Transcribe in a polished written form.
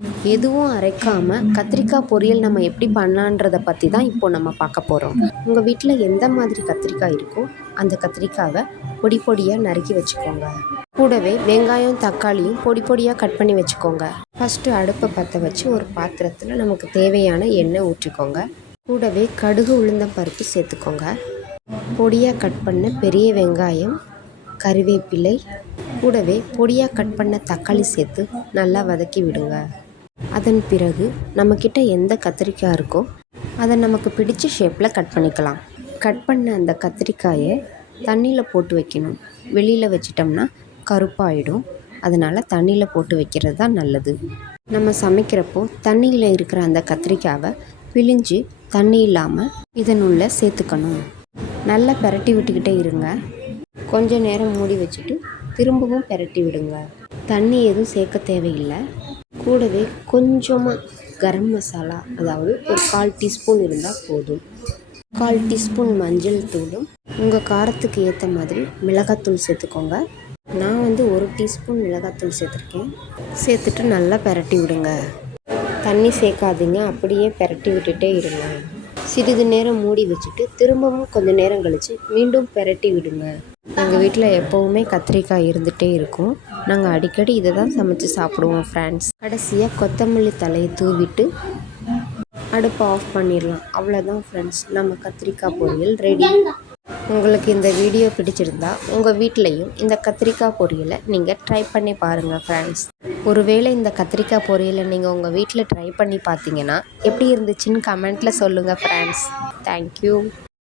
எதுவும் அரைக்காமல் கத்திரிக்காய் பொரியல் நம்ம எப்படி பண்ணலான்றதை பற்றி தான் இப்போ நம்ம பார்க்க போகிறோம். உங்கள் வீட்டில் எந்த மாதிரி கத்திரிக்காய் இருக்கோ அந்த கத்திரிக்காவை பொடி பொடியாக நறுக்கி வச்சுக்கோங்க. கூடவே வெங்காயம் தக்காளியும் பொடி பொடியாக கட் பண்ணி வச்சுக்கோங்க. ஃபஸ்ட்டு அடுப்பை பற்ற வச்சு ஒரு பாத்திரத்தில் நமக்கு தேவையான எண்ணெய் ஊற்றிக்கோங்க. கூடவே கடுகு உளுந்தம் பருப்பு சேர்த்துக்கோங்க. பொடியாக கட் பண்ண பெரிய வெங்காயம், கறிவேப்பிலை, கூடவே பொடியாக கட் பண்ண தக்காளி சேர்த்து நல்லா வதக்கி விடுங்க. அதன் பிறகு நம்மக்கிட்ட எந்த கத்திரிக்காய் இருக்கோ அதை நமக்கு பிடிச்ச ஷேப்பில் கட் பண்ணிக்கலாம். கட் பண்ண அந்த கத்திரிக்காயை தண்ணியில் போட்டு வைக்கணும். வெளியில் வச்சிட்டோம்னா கருப்பாயிடும். அதனால் தண்ணியில் போட்டு வைக்கிறது தான் நல்லது. நம்ம சமைக்கிறப்போ தண்ணியில் இருக்கிற அந்த கத்திரிக்காவை பிழிஞ்சு தண்ணி இல்லாமல் இதனுள்ள சேர்த்துக்கணும். நல்லா பெரட்டி விட்டுக்கிட்டே இருங்க. கொஞ்ச நேரம் மூடி வச்சுட்டு திரும்பவும் பெரட்டி விடுங்க. தண்ணி எதுவும் சேர்க்க தேவையில்லை. கூடவே கொஞ்சமாக கரம் மசாலா, அதாவது ஒரு 1/4 டீஸ்பூன் இருந்தால் போதும். 1/4 டீஸ்பூன் மஞ்சள் தூளும் உங்கள் காரத்துக்கு ஏற்ற மாதிரி மிளகாத்தூள் சேர்த்துக்கோங்க. நான் 1 டீஸ்பூன் மிளகாத்தூள் சேர்த்துருக்கேன். சேர்த்துட்டு நல்லா பெரட்டி விடுங்க. தண்ணி சேர்க்காதீங்க, அப்படியே பெரட்டி விட்டுட்டே இருங்க. சிறிது நேரம் மூடி வச்சுட்டு திரும்பவும் கொஞ்சம் நேரம் கழித்து மீண்டும் பெரட்டி விடுங்க. எங்கள் வீட்டில் எப்போவுமே கத்திரிக்காய் இருந்துகிட்டே இருக்கும். நாங்கள் அடிக்கடி இதை தான் சமைச்சு சாப்பிடுவோம் ஃப்ரெண்ட்ஸ். கடைசியாக கொத்தமல்லி தலையை தூவிட்டு அடுப்பை ஆஃப் பண்ணிடலாம். அவ்வளோதான் ஃப்ரெண்ட்ஸ், நம்ம கத்திரிக்காய் பொரியல் ரெடி. உங்களுக்கு இந்த வீடியோ பிடிச்சிருந்தா உங்கள் வீட்லேயும் இந்த கத்திரிக்காய் பொரியலை நீங்கள் ட்ரை பண்ணி பாருங்கள் ஃப்ரெண்ட்ஸ். ஒருவேளை இந்த கத்திரிக்காய் பொரியலை நீங்கள் உங்கள் வீட்டில் ட்ரை பண்ணி பார்த்தீங்கன்னா எப்படி இருந்துச்சுன்னு கமெண்ட்டில் சொல்லுங்கள் ஃப்ரெண்ட்ஸ். தேங்க்யூ.